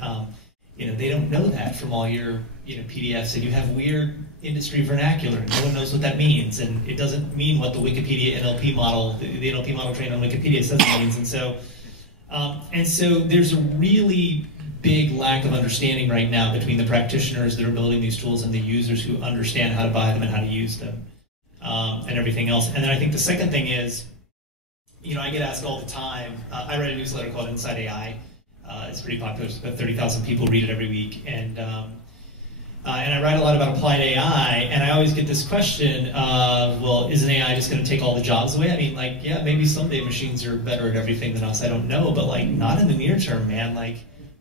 they don't know that from all your PDFs, and you have weird industry vernacular, and no one knows what that means, and it doesn't mean what the Wikipedia NLP model, the NLP model trained on Wikipedia says it means, and so there's a really big lack of understanding right now between the practitioners that are building these tools and the users who understand how to buy them and how to use them, and everything else. And then I think the second thing is, I get asked all the time. I write a newsletter called Inside AI. It's pretty popular. About 30,000 people read it every week, and I write a lot about applied AI. And I always get this question of, well, isn't AI just going to take all the jobs away? I mean, yeah, maybe someday machines are better at everything than us. I don't know, but not in the near term, man.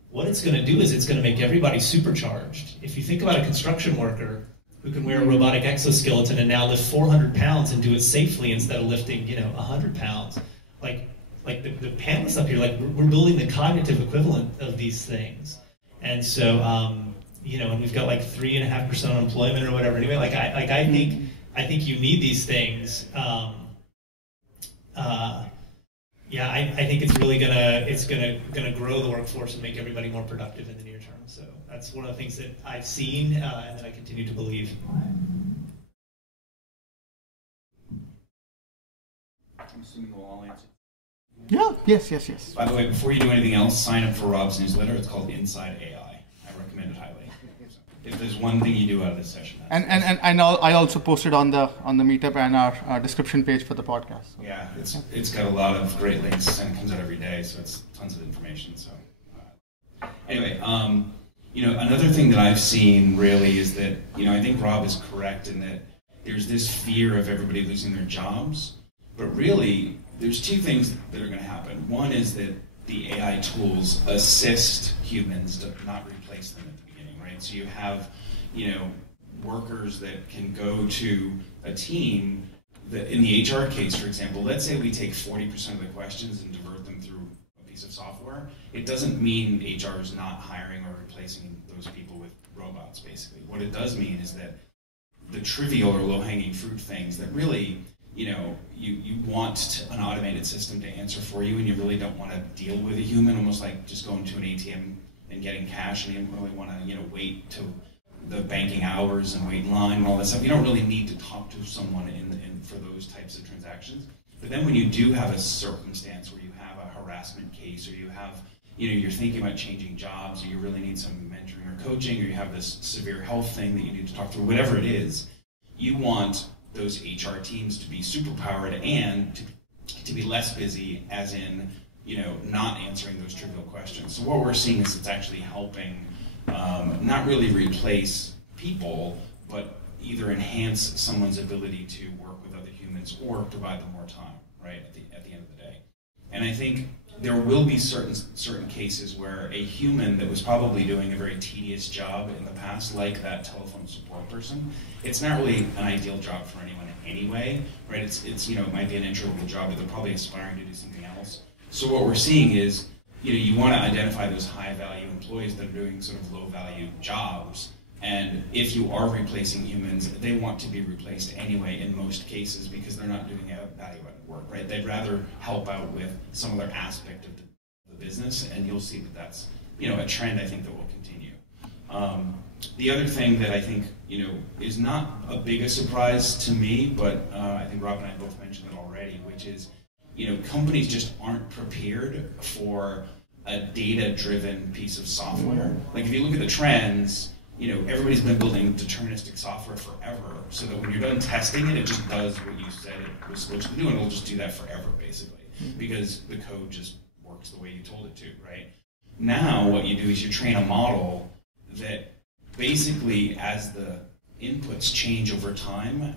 What it's going to do is it's going to make everybody supercharged. If you think about a construction worker who can wear a robotic exoskeleton and now lift 400 pounds and do it safely instead of lifting, 100 pounds. The panelists up here, we're building the cognitive equivalent of these things. And so, and we've got 3.5% unemployment or whatever. Anyway, I think you need these things. Yeah, I think it's really gonna grow the workforce and make everybody more productive in the near term. So that's one of the things that I've seen and that I continue to believe. I'm assuming we'll all answer. Yeah, yes. By the way, before you do anything else, sign up for Rob's newsletter. It's called Inside AI. I recommend it highly. If there's one thing you do out of this session, I also posted on the meetup and our description page for the podcast. Yeah, it's got a lot of great links and it comes out every day, so it's tons of information. So anyway, another thing that I've seen really is that I think Rob is correct in that there's this fear of everybody losing their jobs, but really there's two things that are going to happen. One is that the AI tools assist humans, to not replace them at the beginning, right? So you have, workers that can go to a team that, in the HR case, for example, let's say we take 40% of the questions and divert them through a piece of software. It doesn't mean HR is not hiring or replacing those people with robots, basically. What it does mean is that the trivial or low-hanging fruit things that really you want an automated system to answer for you, and you really don't want to deal with a human, almost like just going to an ATM and getting cash, and you don't really want to wait till the banking hours and wait in line and all that stuff. You don't really need to talk to someone for those types of transactions. But then when you do have a circumstance where you have a harassment case, or you have you're thinking about changing jobs, or you really need some mentoring or coaching, or you have this severe health thing that you need to talk through, whatever it is, you want those HR teams to be superpowered and to be less busy, as in, not answering those trivial questions. So what we're seeing is it's actually helping not really replace people, but either enhance someone's ability to work with other humans or provide them more time, right, at the end of the day. And I think there will be certain cases where a human that was probably doing a very tedious job in the past, like that telephone support person, it's not really an ideal job for anyone anyway, right? It's it might be an entry-level job, but they're probably aspiring to do something else. So what we're seeing is, you want to identify those high-value employees that are doing sort of low-value jobs, and if you are replacing humans, they want to be replaced anyway in most cases because they're not doing value-added work, right? They'd rather help out with some other aspect of the business, and you'll see that that's a trend I think that will continue. The other thing that I think is not a big a surprise to me, but I think Rob and I both mentioned it already, which is companies just aren't prepared for a data-driven piece of software. Like if you look at the trends, everybody's been building deterministic software forever, so that when you're done testing it, it just does what you said it was supposed to do, and it'll just do that forever, basically, because the code just works the way you told it to, right? Now what you do is you train a model that basically, as the inputs change over time,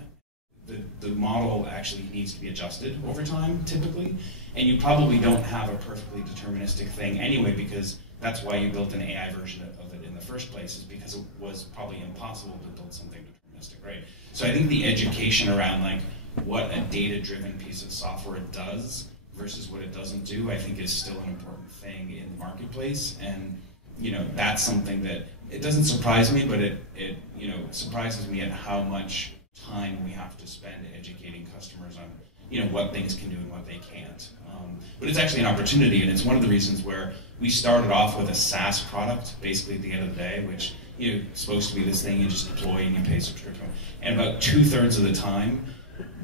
the model actually needs to be adjusted over time, typically, and you probably don't have a perfectly deterministic thing anyway, because that's why you built an AI version of it in the first place, is because it was probably impossible to build something deterministic, right? So I think the education around like what a data-driven piece of software does versus what it doesn't do, I think is still an important thing in the marketplace, and that's something that, it doesn't surprise me, but it surprises me at how much time we have to spend educating customers on what things can do and what they can't. But it's actually an opportunity, and it's one of the reasons where we started off with a SaaS product, basically at the end of the day, which it's supposed to be this thing you just deploy and you pay subscription. And about 2/3 of the time,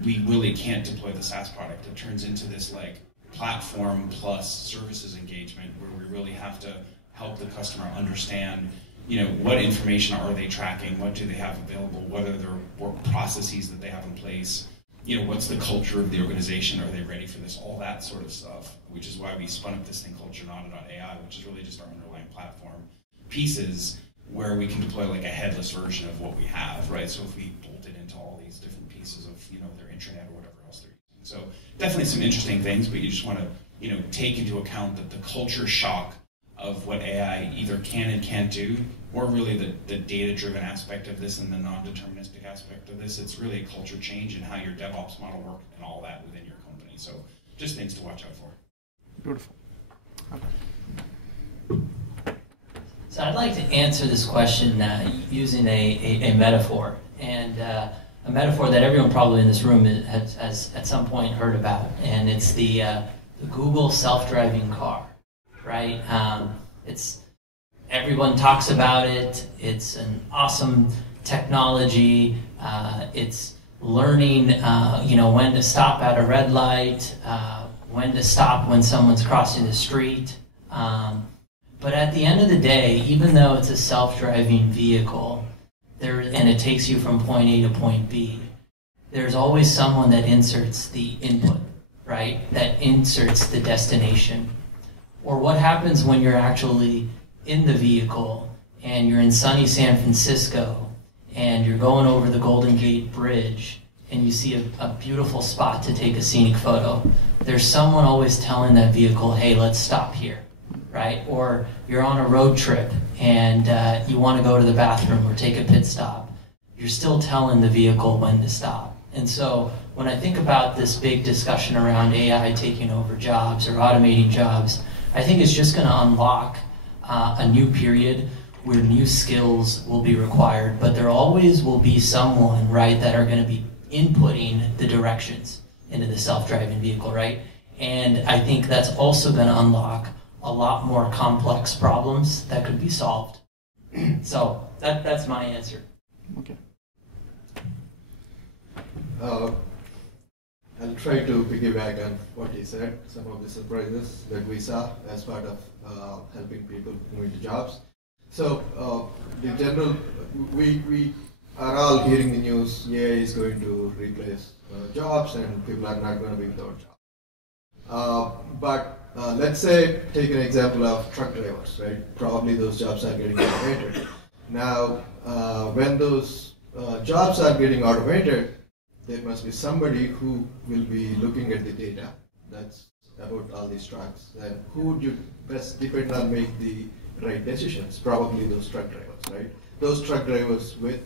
we really can't deploy the SaaS product. It turns into this like platform plus services engagement where we really have to help the customer understand what information are they tracking, what do they have available, what are their work processes that they have in place, what's the culture of the organization, are they ready for this, all that sort of stuff, which is why we spun up this thing called Jornada.ai, which is really just our underlying platform pieces where we can deploy like a headless version of what we have, right? So if we bolt it into all these different pieces of their intranet or whatever else they're using. So definitely some interesting things, but you just want to take into account that the culture shock of what AI either can and can't do, or really the data-driven aspect of this and the non-deterministic aspect of this. It's really a culture change in how your DevOps model works and all that within your company. So just things to watch out for. Beautiful. Okay. So I'd like to answer this question using a metaphor, and a metaphor that everyone probably in this room has at some point heard about, and it's the the Google self-driving car, right? It's everyone talks about it. It's an awesome technology. It's learning, when to stop at a red light, when to stop when someone's crossing the street. But at the end of the day, even though it's a self-driving vehicle, and it takes you from point A to point B, there's always someone that inserts the input, right? That inserts the destination. Or what happens when you're actually in the vehicle and you're in sunny San Francisco and you're going over the Golden Gate Bridge and you see a beautiful spot to take a scenic photo. There's someone always telling that vehicle, hey, let's stop here, right? Or you're on a road trip and you want to go to the bathroom or take a pit stop. You're still telling the vehicle when to stop. And so when I think about this big discussion around AI taking over jobs or automating jobs, I think it's just going to unlock a new period where new skills will be required, but there always will be someone, right, that are going to be inputting the directions into the self-driving vehicle, right? And I think that's also going to unlock a lot more complex problems that could be solved. So that's my answer. Okay. I'll try to piggyback on what he said, some of the surprises that we saw as part of helping people move into jobs. So the general, we are all hearing the news, AI is going to replace jobs and people are not going to be without jobs. But let's say, take an example of truck drivers, right? Probably those jobs are getting automated. Now, when those jobs are getting automated, there must be somebody who will be looking at the data that's about all these trucks. And who would you best depend on make the right decisions? Probably those truck drivers, right? Those truck drivers with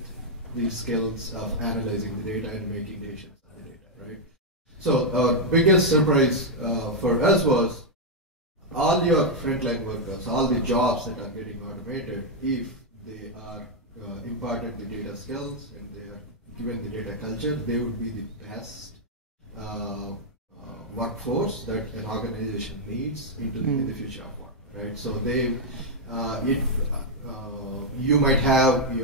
the skills of analyzing the data and making decisions on the data, right? So our biggest surprise for us was all your frontline workers, all the jobs that are getting automated, if they are imparted the data skills and they are given the data culture, they would be the best workforce that an organization needs in the future of work, right? So they, you might have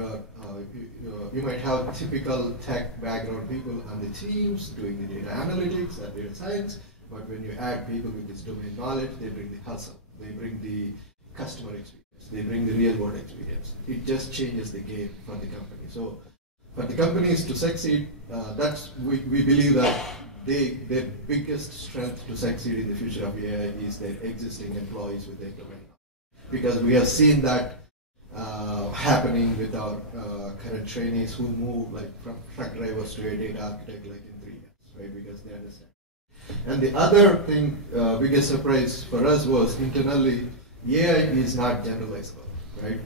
you might have typical tech background people on the teams doing the data analytics and data science, but when you add people with this domain knowledge, they bring the hustle, they bring the customer experience, they bring the real world experience. It just changes the game for the company. So for the companies to succeed, we believe that their biggest strength to succeed in the future of AI is their existing employees with their domain. Because we have seen that happening with our current trainees who move like from truck drivers to a data architect like in 3 years, right? Because they understand. And the other thing, biggest surprise for us was internally, AI is not generalizable. Right?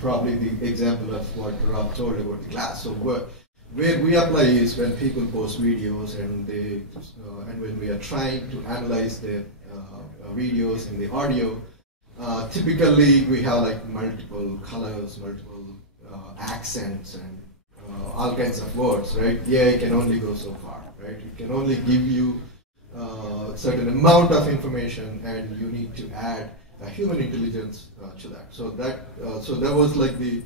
Probably the example of what Rob told about the class. So where we apply is when people post videos and and when we are trying to analyze their videos and the audio, typically we have like multiple colors, multiple accents, and all kinds of words, right? AI can only go so far, right? It can only give you a certain amount of information, and you need to add human intelligence to that. So that was like the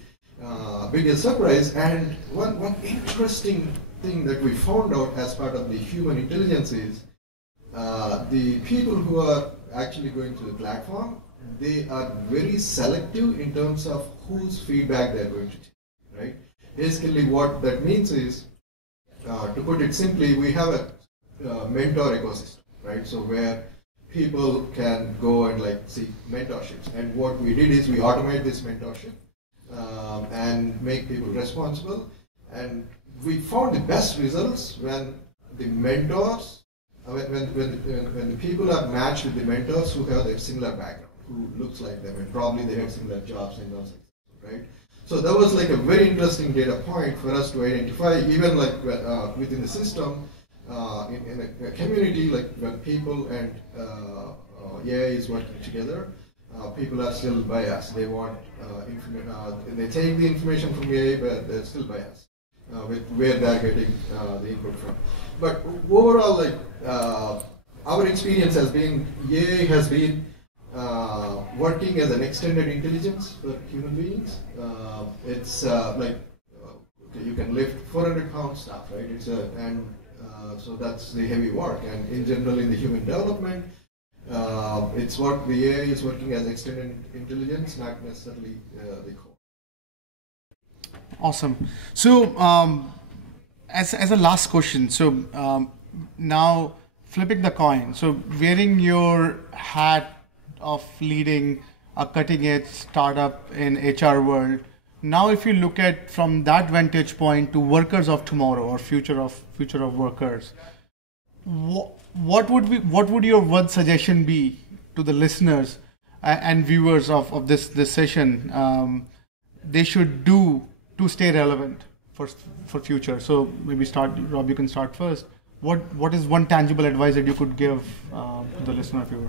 biggest surprise. And one interesting thing that we found out as part of the human intelligence is the people who are actually going to the platform, they are very selective in terms of whose feedback they're going to take, right? Basically what that means is, to put it simply, we have a mentor ecosystem, right? So where people can go and like seek mentorships. And what we did is we automate this mentorship and make people responsible. And we found the best results when the mentors, when the people are matched with the mentors who have a similar background, who looks like them, and probably they have similar jobs and those things, right? So that was like a very interesting data point for us to identify, even like within the system, in a community, like when people and AI is working together, people are still biased. They want they take the information from AI, but they're still biased with where they're getting the input from. But overall, like our experience has been AI has been working as an extended intelligence for human beings. It's like okay, you can lift 400-pound stuff, right? So that's the heavy work. And in general, in the human development, the AI is working as extended intelligence, not necessarily the core. Awesome. So, as a last question, so now flipping the coin, so wearing your hat of leading a cutting-edge startup in HR world, now if you look at from that vantage point to workers of tomorrow or future of workers, what would your one suggestion be to the listeners and viewers of this session they should do to stay relevant for future? So maybe Rob, you can start first. What is one tangible advice that you could give to the listener viewer?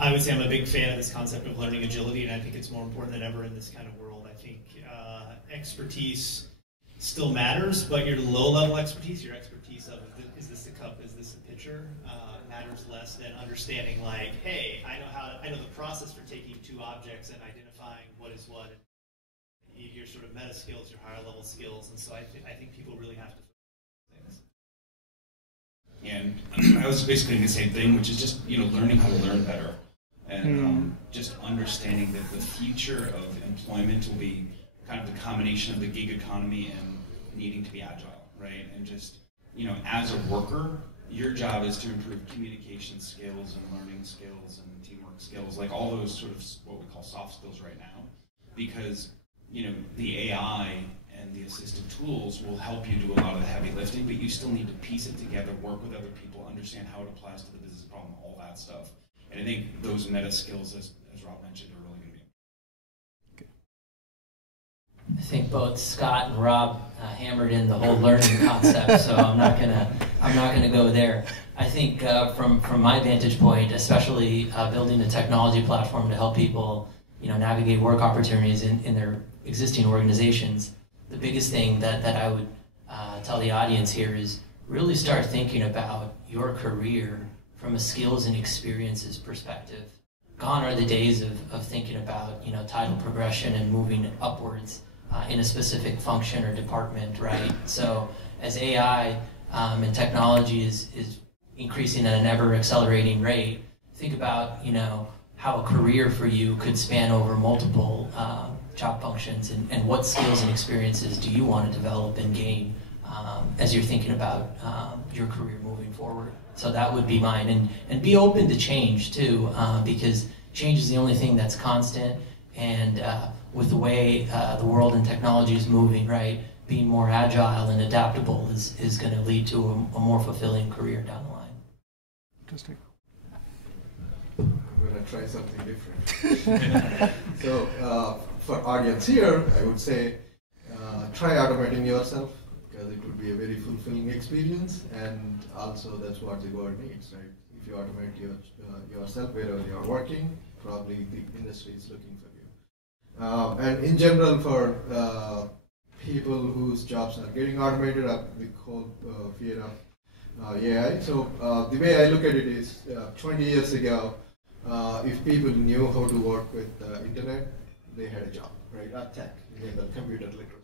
I would say I'm a big fan of this concept of learning agility, and I think it's more important than ever in this kind of world. I think expertise still matters, but your low-level expertise, your expertise of is this a cup, is this a pitcher, matters less than understanding like, hey, I know the process for taking two objects and identifying what is what. Your sort of meta skills, your higher level skills, and so I think people really have to focus on things. And I was basically doing the same thing, which is just learning how to learn better, and just understanding that the future of employment will be kind of the combination of the gig economy and needing to be agile, right? And just as a worker, your job is to improve communication skills and learning skills and teamwork skills, like all those sort of what we call soft skills right now, because the AI and the assistive tools will help you do a lot of the heavy lifting, but you still need to piece it together, work with other people, understand how it applies to the business problem, all that stuff. And I think those meta skills, as Rob mentioned, are really going to be. I think both Scott and Rob hammered in the whole learning concept, so I'm not gonna go there. I think from my vantage point, especially building a technology platform to help people navigate work opportunities in their existing organizations, the biggest thing that I would tell the audience here is really start thinking about your career from a skills and experiences perspective. Gone are the days of thinking about title progression and moving upwards in a specific function or department, right? So as AI and technology is increasing at an ever accelerating rate, think about how a career for you could span over multiple job functions, and what skills and experiences do you want to develop and gain as you're thinking about your career moving forward. So that would be mine, and be open to change too, because change is the only thing that's constant, and with the way the world and technology is moving, right, being more agile and adaptable is going to lead to a more fulfilling career down the line. Interesting. I'm going to try something different. So for audience here, I would say try automating yourself, because it would be a very fulfilling experience, and also that's what the world needs, right? If you automate yourself wherever you're working, probably the industry is looking for you. And in general, for people whose jobs are getting automated, the whole fear of AI. So the way I look at it is 20 years ago, if people knew how to work with the internet, they had a job, right? Not tech, the computer literacy.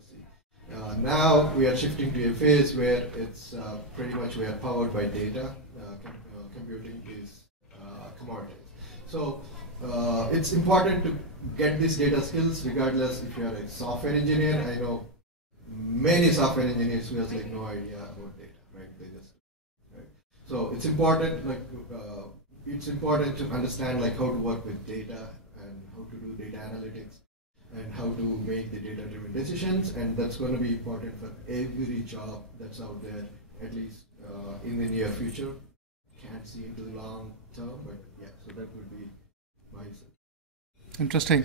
Now we are shifting to a phase where it's pretty much we are powered by data. Computing is commodities. So it's important to get these data skills regardless if you are a software engineer. I know many software engineers who has like no idea about data, right? They just, right? So it's important, it's important to understand like how to work with data and how to do data analytics and how to make the data-driven decisions, and that's going to be important for every job that's out there, at least in the near future. Can't see into the long term, but yeah, so that would be my suggestion. Interesting.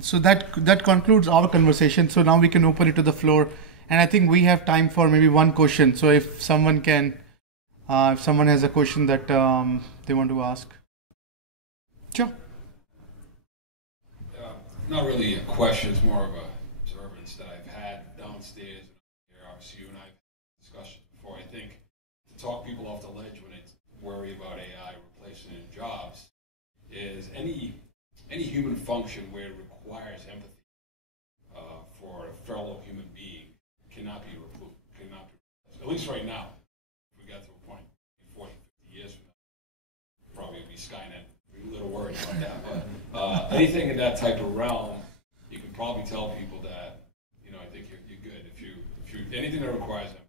So that concludes our conversation. So now we can open it to the floor, and I think we have time for maybe one question. So if someone has a question that they want to ask, sure. Not really a question, it's more of a observance that I've had downstairs. Obviously, you and I have had discussions before. I think to talk people off the ledge when they worry about AI replacing their jobs is any human function where it requires empathy for a fellow human being cannot be replaced. At least right now. If we got to a point 40, 50 years from now, probably it'll be Skynet. We're a little worried about that. But anything in that type of realm, you can probably tell people that, I think you're good. If you anything that requires empathy,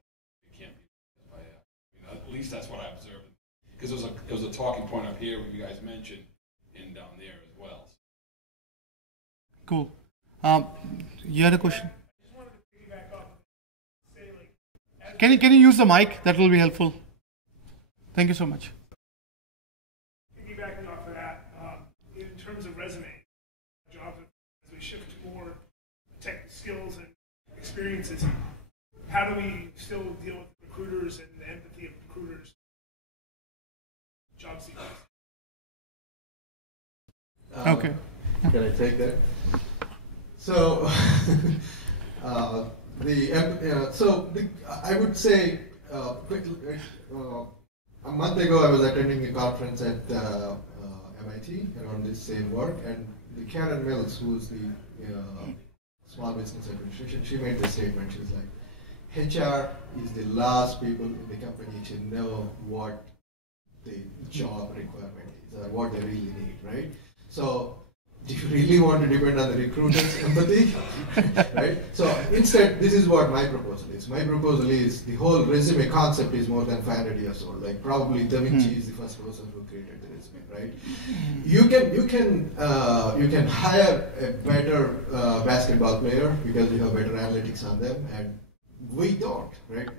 it can't be by AI. At least that's what I observed. Because there was a talking point up here, what you guys mentioned, and down there as well. Cool. You had a question? I just wanted to piggyback off and say, like, Can you use the mic? That will be helpful. Thank you so much. piggybacking off of that, in terms of resume, jobs, as we shift to more tech skills and experiences, how do we still deal with recruiters and the empathy of recruiters, job seekers? Okay. Can I take that? So, I would say quickly. A month ago, I was attending a conference at MIT around this same work, and the Karen Mills, who is the Small Business Administration, she made the statement. She was like, HR is the last people in the company to know what the job requirement is or what they really need, right? So, do you really want to depend on the recruiter's empathy? Right? So instead, this is what my proposal is. My proposal is the whole resume concept is more than 500 years old. Like probably Da Vinci is the first person who created the resume, right? You can hire a better basketball player because you have better analytics on them, and we don't, right?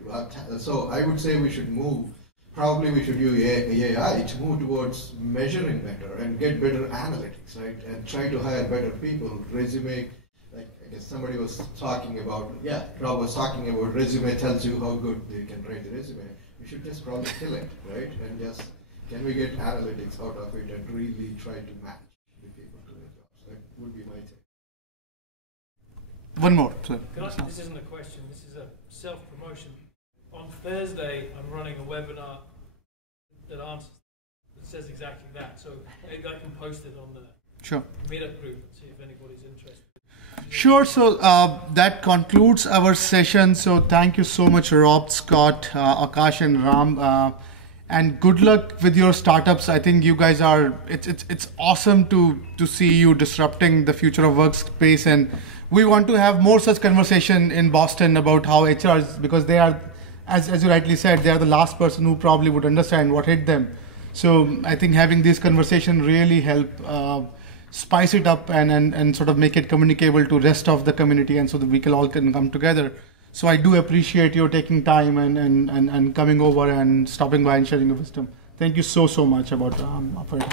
So I would say we should move. Probably we should use AI to move towards measuring better and get better analytics, right? And try to hire better people. Resume, like I guess somebody was talking about, Rob was talking about resume tells you how good they can write the resume. We should just probably kill it, right? And just, can we get analytics out of it and really try to match the people to their jobs? That would be my take. One more. Sir. This isn't a question, this is a self-promotion. On Thursday, I'm running a webinar that says exactly that. So maybe I can post it on the meetup group and see if anybody's interested. Sure. So that concludes our session. So thank you so much, Rob, Scott, Akash, and Ram. And good luck with your startups. I think you guys are. It's awesome to see you disrupting the future of workspace, and we want to have more such conversation in Boston about how HR is, because they are. As you rightly said, they are the last person who probably would understand what hit them. So I think having this conversation really help spice it up and sort of make it communicable to rest of the community, and so that we can all come together. So I do appreciate you taking time and coming over and stopping by and sharing your wisdom. Thank you so much about for it.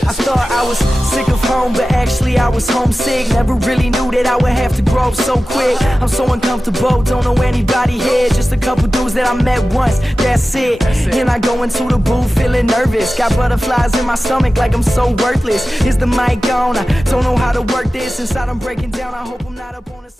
I thought I was sick of home, but actually I was homesick. Never really knew that I would have to grow up so quick. I'm so uncomfortable, don't know anybody here. Just a couple dudes that I met once, that's it. And I go into the booth feeling nervous. Got butterflies in my stomach like I'm so worthless. Is the mic on? I don't know how to work this. Inside I'm breaking down, I hope I'm not up on a